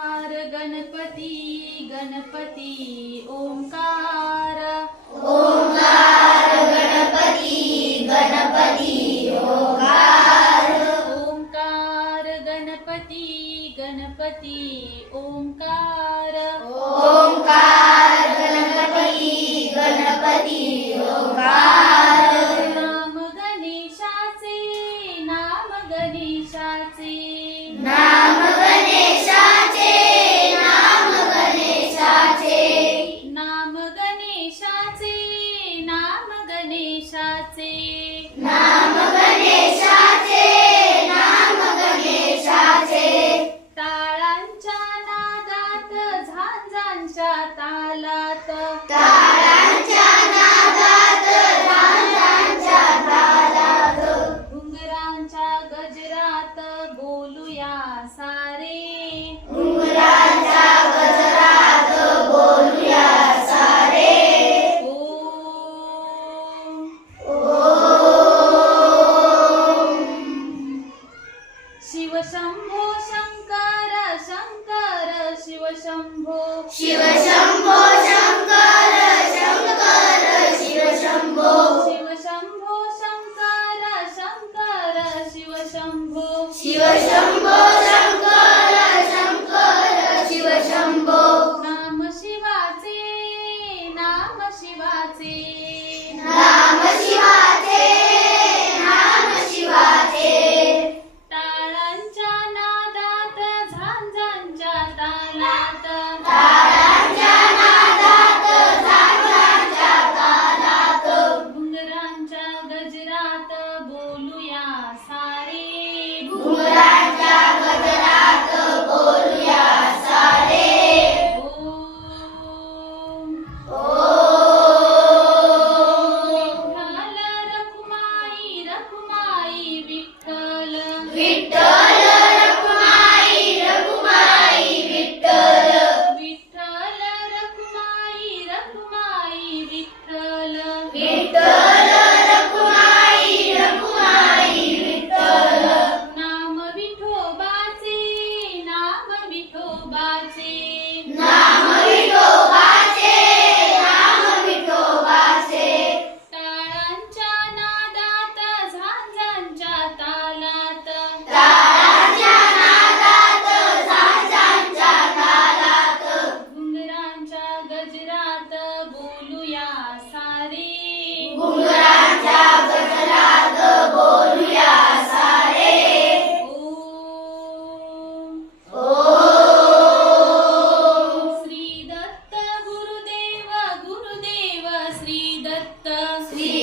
गणपती गणपती ओंकार. ओंकार गणपती गणपती ओंकार. ओंकार गणपती गणपती ओंकार. ओंकार गणपती गणपती ओंकार. नाम गणेशाचे नाम गणेशाचे. झांजांच्या तालात. शिवशम्भो शिवशम्भो Então श्री